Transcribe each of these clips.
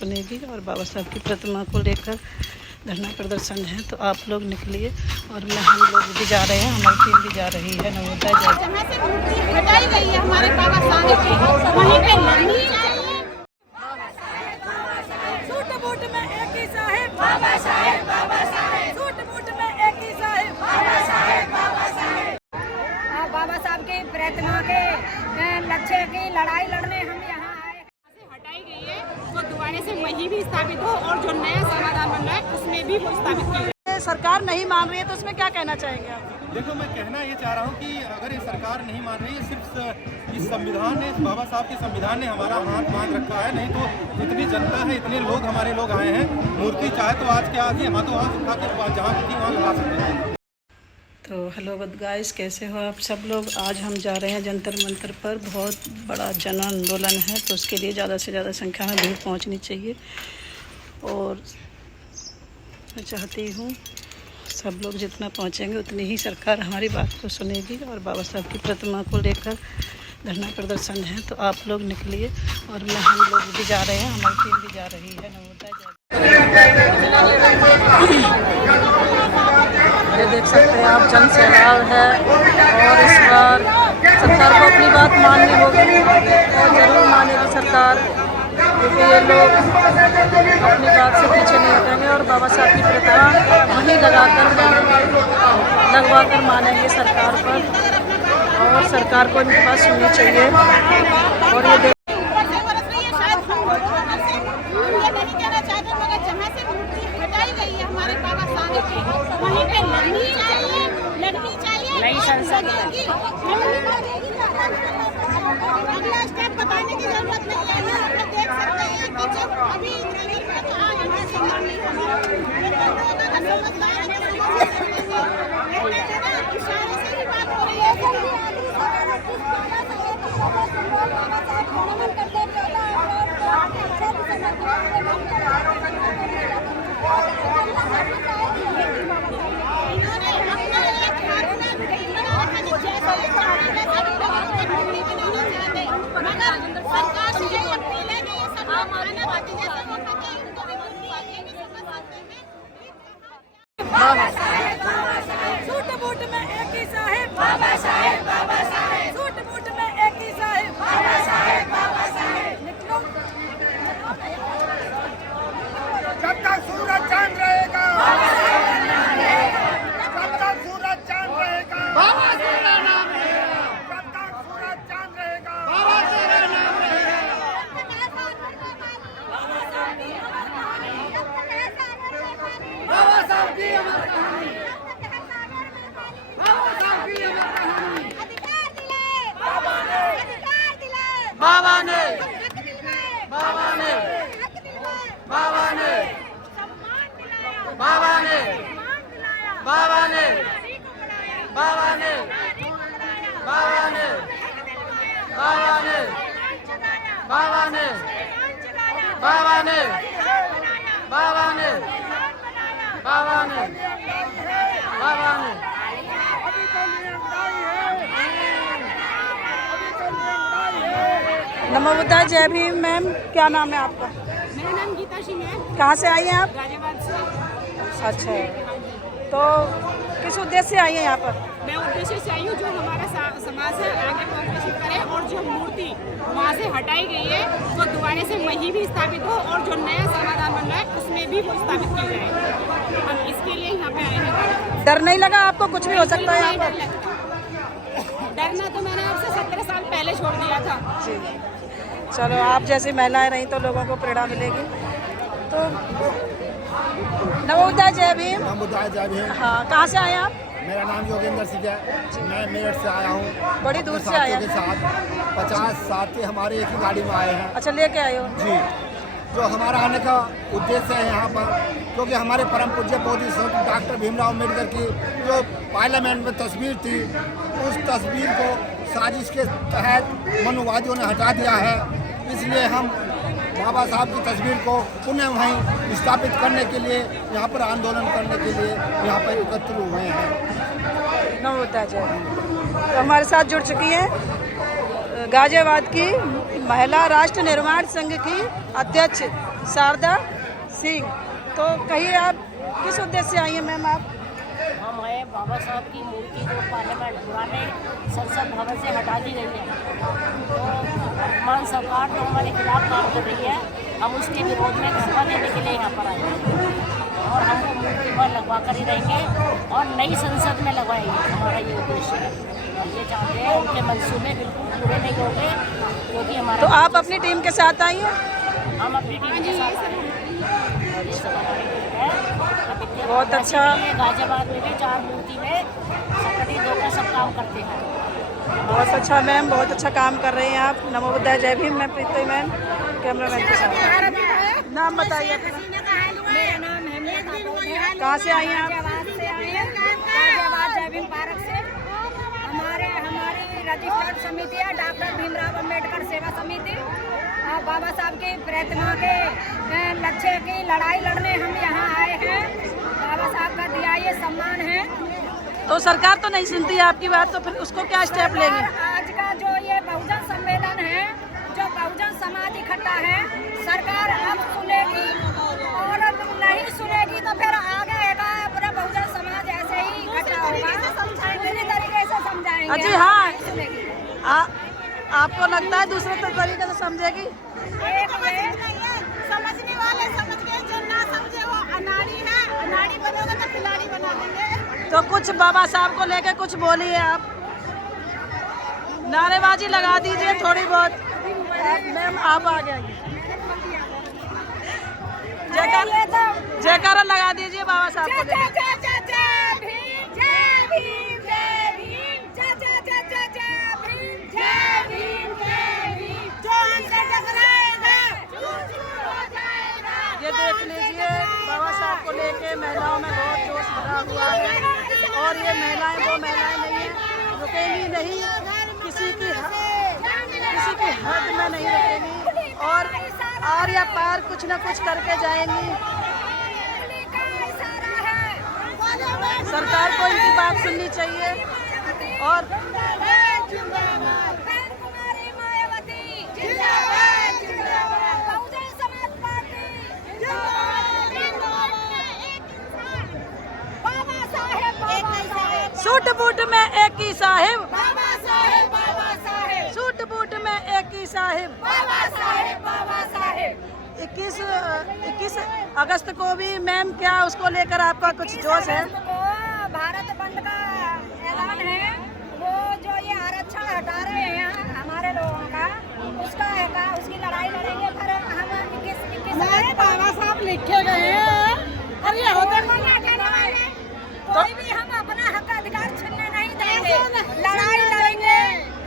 सुनेगी और बाबा साहब की प्रतिमा को लेकर धरना प्रदर्शन है, तो आप लोग निकलिए और हम लोग भी जा रहे हैं, हमारी टीम भी जा रही है। नवोदय जहाँ से मूर्ति हटाई गई है हमारे बाबा साहब की, वहीं पे लड़नी चाहिए। सूट बूट में एक ही साहिब बाबा साहेब, बाबा साहेब। सूट बूट में एक ही साहिब बाबा साहेब, बाबा साहेब। बाबा साहब की प्रतिमा के लक्ष्य की लड़ाई लड़ने हम यहाँ आए। हटाई गई है तो दोबारा से वही भी स्थापित हो और जो नया समाधान बन रहा है उसमें भी वो स्थापित की जाए। सरकार नहीं मान रही है तो उसमें क्या कहना चाहेंगे आप? देखो, मैं कहना ये चाह रहा हूँ कि अगर ये सरकार नहीं मान रही है, सिर्फ इस संविधान ने, बाबा साहब के संविधान ने हमारा हाथ बांध रखा है, नहीं तो इतनी जनता है, इतने लोग हमारे लोग आए हैं। मूर्ति चाहे तो आज के आज ही हाथों हाथ उठा के जहाँ की वहाँ लगा सकते हैं। तो हेलो गाइस, कैसे हो आप सब लोग? आज हम जा रहे हैं जंतर मंतर पर। बहुत बड़ा जन आंदोलन है, तो उसके लिए ज़्यादा से ज़्यादा संख्या में भीड़ पहुंचनी चाहिए। और मैं चाहती हूँ सब लोग जितना पहुँचेंगे उतनी ही सरकार हमारी बात को सुनेगी और बाबा साहब की प्रतिमा को लेकर धरना प्रदर्शन है, तो आप लोग निकलिए और हम लोग भी जा रहे हैं, हमारी टीम भी जा रही है। नवोदय ये देख सकते हैं आप, जन सैलाब है और इस बार सरकार को अपनी बात माननी होगी और ज़रूर मानेगी सरकार, क्योंकि ये लोग अपनी बात से पीछे नहीं हटेंगे और बाबा साहब की प्रतिमा वहीं लगवा कर मानेंगे सरकार पर, और सरकार को इनकी बात सुननी चाहिए। और ये हटाई गई है हमारे बाबा साहब की, वहीं पे लड़नी चाहिए। नई संसद अगला स्टेप बताने की जरूरत नहीं है। हम लोग देख सकते हैं कि जब अभी हमारे सम्मान नहीं इशारे से ही बात हो रही है। सूट बूट में एक ही साहिब बाबा साहेब, बाबा साहेब। सूट बूट में एक ही साहिब बाबा साहेब, बाबा साहेब। निकलो। जब तक सूरज चांद रहेगा, जब तक सूरज चांद रहेगा, बाबा तेरा नाम रहेगा। जब तक सूरज चांद रहेगा, बाबा तेरा नाम रहेगा। बाबा साहब की अमर कहानी, बाबा साहब की अमर कहानी। अधिकार दिलाए बाबा ने, अधिकार दिलाए बाबा ने, बाबा ने, बाबा ने, सम्मान दिलाया बाबा ने, सम्मान दिलाया बाबा ने, नारी को बढ़ाया बाबा ने, नारी को बढ़ाया बाबा ने, बाबा ने, बाबा ने, बाबा ने, बाबा ने, बाबा ने, बाबा ने। अभी तो लड़ाई है, अभी तो लड़ाई है। नमोदय जय भीम। मैम, क्या नाम है आपका? मेरा नाम गीता सिंह है, कहाँ से आई हैं आप? गाजियाबाद से। अच्छा, तो किस उद्देश्य से आई हैं यहाँ पर? मैं उद्देश्य से आई हूँ जो हमारा समाज है आगे प्रोग्रेसिव करे और जो मूर्ति वहाँ से हटाई गई है वो दोबारा से वहीं भी स्थापित हो और जो नया समाधान बन रहा है उसमें भी वो स्थापित की जाए। हम इसके लिए यहाँ पे आए हैं। डर नहीं लगा आपको? कुछ भी हो सकता है यहाँ पर? डरना तो मैंने आपसे 17 साल पहले छोड़ दिया था। जी, चलो, आप जैसी महिलाएं रहीं तो लोगों को प्रेरणा मिलेगी। तो नवोदय जय भीम। नवोदय जय भीम। हाँ, कहाँ से आए आप? मेरा नाम योगेंद्र सिंह है, मैं मेरठ से आया हूँ। बड़ी दूर से आए साथियों हैं? के साथ 50 साथी हमारे एक ही गाड़ी में आए हैं। अच्छा, लेके आए हो? जी, जो हमारा आने का उद्देश्य है यहाँ पर, क्योंकि हमारे परम पूज्य बोधि संत डॉक्टर भीमराव अम्बेडकर की जो पार्लियामेंट में तस्वीर थी, उस तस्वीर को साजिश के तहत मनुवादियों ने हटा दिया है। इसलिए हम बाबा साहब की तस्वीर को पुनः वहीं स्थापित करने के लिए, यहाँ पर आंदोलन करने के लिए यहाँ पर एकत्र हुए हैं। नमोदय जय भीम। तो हमारे साथ जुड़ चुकी हैं गाजियाबाद की महिला राष्ट्र निर्माण संघ की अध्यक्ष शारदा सिंह। तो कहिए आप किस उद्देश्य से आई हैं मैम आप? हम आए बाबा साहब की मूर्ति जो पार्लियामेंट पुराने संसद भवन से हटा दी गई है, तो वर्तमान सरकार जो हमारे खिलाफ काम कर रही है, हम उसके विरोध में धरना देने के लिए यहाँ पर आए हैं और हम वो मूर्ति पर लगवा कर ही रहेंगे और नई संसद में लगवाएंगे। हमारा ये उद्देश्य है। हम ये चाहते हैं उनके मंसूबे बिल्कुल पूरे नहीं होंगे, क्योंकि हमारा तो आप अपनी टीम के साथ आई हैं? हम अपनी टीम के साथ हैं। और ये सब हमारी टीम है। अब इतने बहुत अच्छा। गाजियाबाद में भी 4 मूर्ति में संगठित होकर सब काम करते हैं। बहुत अच्छा मैम, बहुत अच्छा काम कर रही हैं आप। नमो बुद्धाय, जय भीम। मैं प्रीति मैम कैमरामैन के साथ। नाम बताइए अपना। मेरा नाम है। कहाँ से आई हैं आप? गाजियाबाद से आए हैं, गाजियाबाद जय भीम पार्क से। हमारी रजिस्टर्ड समिति है डॉक्टर भीमराव अंबेडकर सेवा समिति। बाबा साहब की प्रतिमा के लक्ष्य की लड़ाई लड़ने हम यहाँ आए हैं। बाबा साहब का दिया ये सम्मान है। तो सरकार तो नहीं सुनती है आपकी बात, तो फिर उसको क्या स्टेप लेंगे? आज का जो ये बहुजन सम्मेलन है, जो बहुजन समाज इकट्ठा है, सरकार अब सुनेगी और नहीं सुनेगी तो फिर आगे का पूरा बहुजन समाज ऐसे ही इकट्ठा होगा, इसी तरीके से समझाएंगे। अजी हाँ, नहीं सुनेगी। आपको लगता है दूसरे तरीके से समझेगी? एक समझने वाले समझ गए, जो ना समझे वो अनाड़ी है। अनाड़ी बनोगे तो खिलाड़ी बना देंगे। तो कुछ बाबा साहब को लेके कुछ बोलिए आप, नारेबाजी लगा दीजिए थोड़ी बहुत। मैम आप आ गए, जयकारा लगा दीजिए बाबा साहब को लेके। ये देख लीजिए, बाबा साहब को लेके महिलाओं में बहुत जोश भरा हुआ है और ये महिलाएं वो महिलाएं नहीं हैं, रुकेंगी नहीं, किसी की हद में नहीं रुकेंगी और या पार कुछ न कुछ करके जाएंगी। सरकार को इनकी बात सुननी चाहिए और सूट बूट में एक ही साहिब, बाबा साहेब, बाबा साहेब, सूट बूट में एक ही साहिब। बाबा साहेब, बाबा साहेब। 21 अगस्त को भी मैम क्या उसको लेकर आपका कुछ जोश है? भारत बंद का ऐलान है, वो जो ये आरक्षण हटा रहे हैं हमारे लोगों का, उसकी लड़ाई लड़ेंगे। फिर हम 21 बाबा साहब लिखे गए हैं और ये होते कोई भी हम अपना हक अधिकार छीनने नहीं देंगे। लड़ाई लड़ेंगे,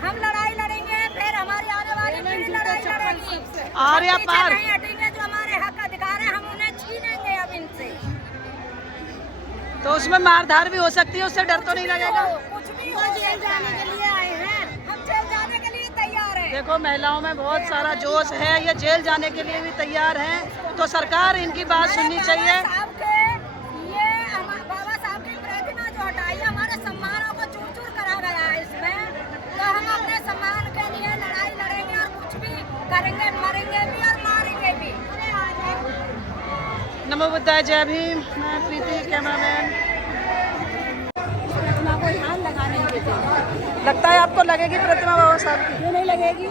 हम लड़ाई लड़ेंगे, फिर हमारी आने वाली पीढ़ी लड़ाई लड़ेगी। और या पार नहीं हटेंगे, जो हमारे हक अधिकार है हम उन्हें छीनेंगे अब इनसे। तो उसमें मारधार भी हो सकती है, उससे डर तो नहीं लगेगा? कुछ भी हो, जेल जाने के लिए आए हैं, हम जेल जाने के लिए तैयार हैं। देखो महिलाओं में बहुत सारा जोश है, ये जेल जाने के लिए भी तैयार हैं। तो सरकार इनकी बात सुननी चाहिए। बाबा साहब की प्रतिमा जो हटाई है, हमारे सम्मानों को चूर चूर करा गया है इसमें। तो हम अपने सम्मान के लिए लड़ाई लड़ेंगे और कुछ भी करेंगे, मरेंगे भी और मारेंगे भी। नमो बुद्धाय, जय भीम। मैं प्रीति कैमरामैन। प्रतिमा को ध्यान लगा नहीं देते। लगता है आपको लगेगी प्रतिमा बाबा साहब की? क्यों नहीं लगेगी?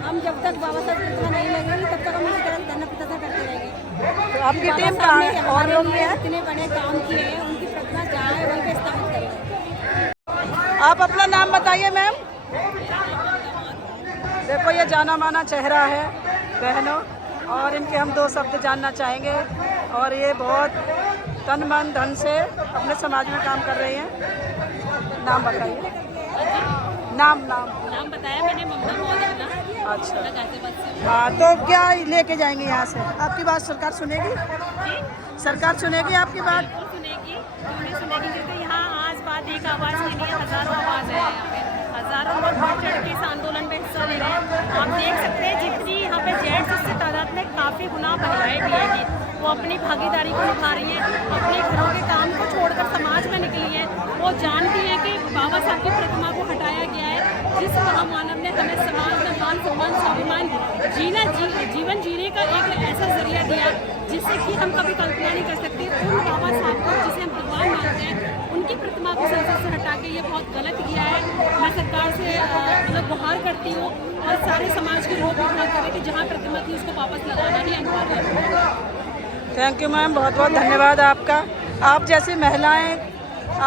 हम जब तक बाबा साहब की प्रतिमा नहीं लगेगी तब तक हम धरना प्रदर्शन करते रहेंगे। तो आपकी टीम कहाँ है और लोग भी हैं? इतने बड़े काम किए हैं, उनकी प्रतिमा जहाँ है वहीं पे स्थापित करेंगे। आप अपना नाम बताइए मैम। देखो ये जाना माना चेहरा है बहनों, और इनके हम 2 शब्द जानना चाहेंगे। और ये बहुत तन मन धन से अपने समाज में काम कर रही हैं। नाम बताइए। नाम बताया मैंने, ममता मोहन। अच्छा हाँ, तो क्या लेके जाएंगे यहाँ से? आपकी बात सरकार सुनेगी? सरकार सुनेगी आपकी बात? सुनेगी, क्यों नहीं सुनेगी? क्योंकि यहाँ आज बात एक आवाज़ के लिए हज़ारों आवाज़ है। यहाँ पे हज़ारों लोग बढ़ चढ़ के इस आंदोलन में हिस्सा ले रहे हैं। आप देख सकते हैं जितनी यहाँ पे जेंट्स उससे तादाद में काफ़ी गुना महिलाएं भी हैं, वो अपनी भागीदारी को निभा रही हैं, अपने घरों के काम को छोड़कर समाज में निकली हैं। वो जानती हैं कि बाबा साहब की प्रतिमा को हटाया गया है जिस महामानव ने हमें समाज में मान सम्मान स्वाभिमान जीवन जीने का एक ऐसा जरिया दिया जिससे कि हम कभी कल्पना नहीं कर सकते। उन बाबा साहब को जिसे हम भगवान मानते हैं, उनकी प्रतिमा को संसद से हटा के ये बहुत गलत किया है। मैं सरकार से मतलब गुहार करती हूँ और सारे समाज के लोग गुहार करें कि जहाँ प्रतिमा थी उसको वापस लगाना ही अनिवार्य है। थैंक यू मैम, बहुत बहुत धन्यवाद आपका। आप जैसी महिलाएं,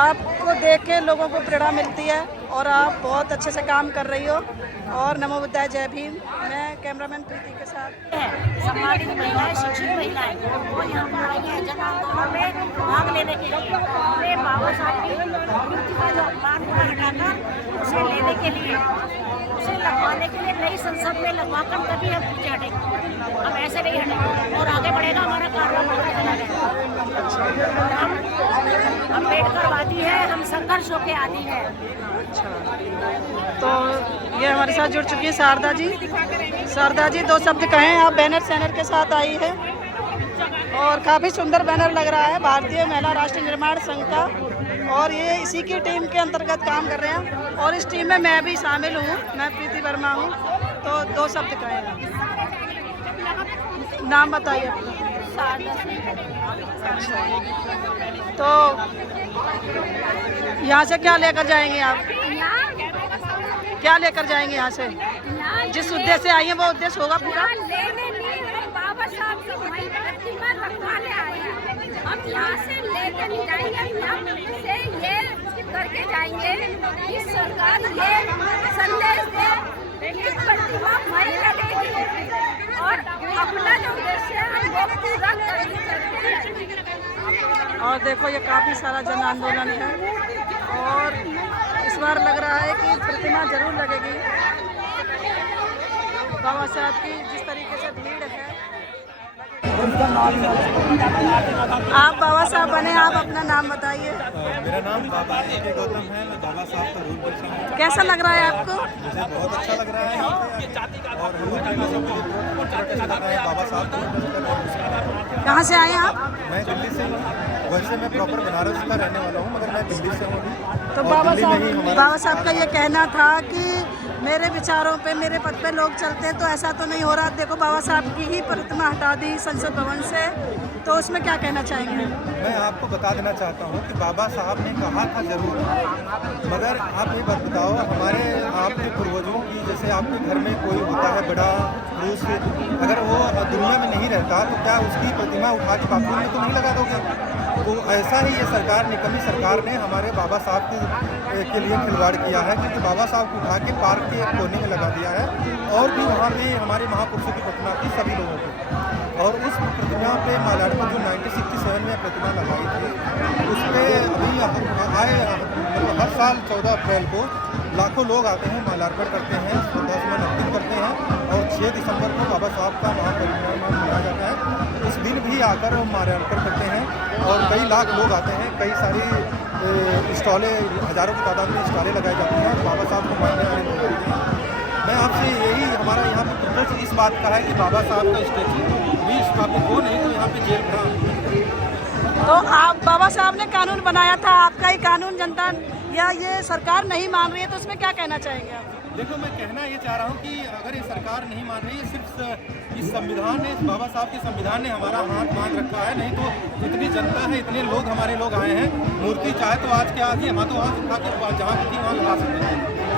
आपको देख के लोगों को प्रेरणा मिलती है और आप बहुत अच्छे से काम कर रही हो। और नमो बुद्धाय, जय भीम। मैं कैमरामैन प्रीति के साथ। सम्मानित महिलाएं, शिक्षित महिलाएं वो यहाँ पर आई है जन आंदोलन में भाग लेने के लिए। हमने बाबा साहब की मूर्ति का जो अपमान हुआ हटाकर उसे लेने के लिए, उसे लगवाने के लिए नई संसद में लगवाकर तभी हम पीछे हटेंगे। हम ऐसे नहीं हटेंगे और आगे बढ़ेगा हमारा कारनामा होता चला जाएगा। हम अम्बेडकरवादी है, हम संघर्ष होके आदि है। तो ये हमारे साथ जुड़ चुकी है शारदा जी। शारदा जी, 2 शब्द कहें। आप बैनर सैनर के साथ आई है और काफ़ी सुंदर बैनर लग रहा है, भारतीय महिला राष्ट्र निर्माण संघ का, और ये इसी की टीम के अंतर्गत काम कर रहे हैं और इस टीम में मैं भी शामिल हूँ। मैं प्रीति वर्मा हूँ। तो 2 शब्द कहें, नाम बताइए अपना। तो यहाँ से क्या लेकर जाएंगे आप? क्या लेकर जाएंगे यहाँ से? जिस उद्देश्य से आई है वो उद्देश्य होगा पूरा? लेने नहीं, हम बाबा साहब की प्रतिमा रखवाने आए हैं। हम यहाँ से लेकर नहीं जाएंगे, हम यहाँ से ये करके जाएंगे कि सरकार ये संदेश दे कि प्रतिमा वहीं लगेगी और अपना जो उद्देश्य है हम वो पूरा करेंगे। और देखो, ये काफ़ी सारा जन आंदोलन है और इस बार लग रहा है कि प्रतिमा जरूर लगेगी बाबा साहब की। जिस तरीके से भीड़ है, आप बाबा साहब बने, आप अपना नाम बताइए। मेरा नाम बाबा के गौतम है। मैं बाबा साहब का रूप बच्चा हूँ। कैसा लग रहा है आपको? मुझे बहुत अच्छा लग रहा है और बाबा साहब। कहाँ से आए आप? मैं दिल्ली से हूँ। वैसे मैं प्रॉपर बनारस का रहने वाला हूँ, मगर मैं दिल्ली से हूँ। तो बाबा साहब का ये कहना था कि मेरे विचारों पे, मेरे पद पे लोग चलते हैं, तो ऐसा तो नहीं हो रहा। देखो, बाबा साहब की ही प्रतिमा हटा दी संसद भवन से, तो उसमें क्या कहना चाहेंगे? मैं आपको बता देना चाहता हूँ कि बाबा साहब ने कहा था जरूर, मगर आप ये बात बताओ, हमारे आपके पूर्वजों की, जैसे आपके घर में कोई होता है बड़ा पुरुष, अगर वो दुनिया में नहीं रहता तो क्या उसकी प्रतिमा उठा के बाथरूम में तो नहीं लगा दोगे? तो ऐसा ही ये सरकार, निकम्मी सरकार ने हमारे बाबा साहब के लिए खिलवाड़ किया है, क्योंकि बाबा साहब को उठा के पार्क के एक कोने में लगा दिया है। और भी वहाँ पे हमारे महापुरुषों की प्रतिमा थी सभी लोगों की, और उस प्रतिमा पे मालार्पण जो 1967 में प्रतिमा लगाई थी, उस पर अभी आए मतलब हर साल 14 अप्रैल को लाखों लोग आते हैं, मालार्पण करते हैं, श्रद्धासुमन अर्पित करते हैं। और 6 दिसंबर को बाबा साहब का महापरिनिर्वाण मनाया जाता है। उस दिन भी आकर माल्यार्पण करते हैं और कई लाख लोग आते हैं। कई सारी स्टॉलें, हज़ारों की तादाद में स्टॉलें लगाई जाती हैं और बाबा साहब को मानने वाले लोग आते हैं। मैं आपसे यही, हमारा यहाँ पर प्रश्न इस बात का है कि बाबा साहब का स्टैचू भी स्थापित हो, नहीं तो यहाँ पे जेल भरा। तो आप, बाबा साहब ने कानून बनाया था, आपका ही कानून जनता या ये सरकार नहीं मान रही है, तो उसमें क्या कहना चाहेंगे आप? देखो, मैं कहना ये चाह रहा हूँ कि अगर ये सरकार नहीं मान रही है, सिर्फ इस संविधान ने, बाबा साहब के संविधान ने हमारा हाथ बांध रखा है, नहीं तो इतनी जनता है, इतने लोग, हमारे लोग आए हैं। मूर्ति चाहे तो आज के आज ही हम तो वहाँ उठा के जहाँ की वहाँ लगा सकते हैं,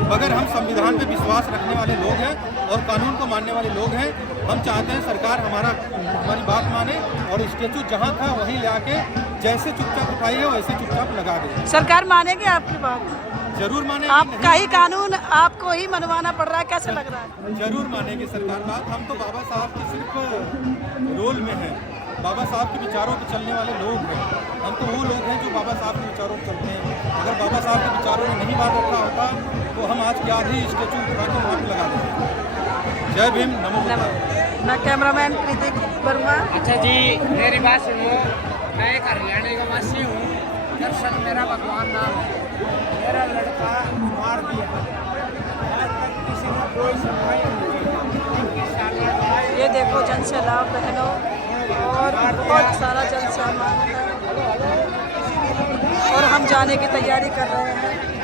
मगर हम संविधान पे विश्वास रखने वाले लोग हैं और कानून को मानने वाले लोग हैं। हम चाहते हैं सरकार हमारी बात माने और स्टेचू जहाँ था वहीं ले आके जैसे चुपचाप उठाई है वैसे चुपचाप लगा दे। सरकार मानेगी आपकी बात? जरूर मानेगी। आपका ही कानून आपको ही मनवाना पड़ रहा है, कैसे लग रहा है? जरूर मानेगी सरकार बात। हम तो बाबा साहब के सिर्फ रोल में हैं, बाबा साहब के विचारों पर चलने वाले लोग हैं। हम तो वो लोग हैं जो बाबा साहब के विचारों पर चलते हैं। अगर बाबा साहब के विचारों ने नहीं बात रखा होता तो हम आज के आज ही स्टेचू उठा के वहाँ पर लगा देते। जय भीम, नमो बुद्धाय। मैं कैमरामैन प्रीति वर्मा। अच्छा जी, मेरी बात सुनो। मैं एक हरियाणा का वासी हूँ। दरअसल मेरा भगवान नाम है। मेरा लड़का मार दिया, आज तक किसी ने कोई सुनवाई नहीं। ये देखो जन सैलाब बहनों, और बहुत सारा जन सामान है और हम जाने की तैयारी कर रहे हैं।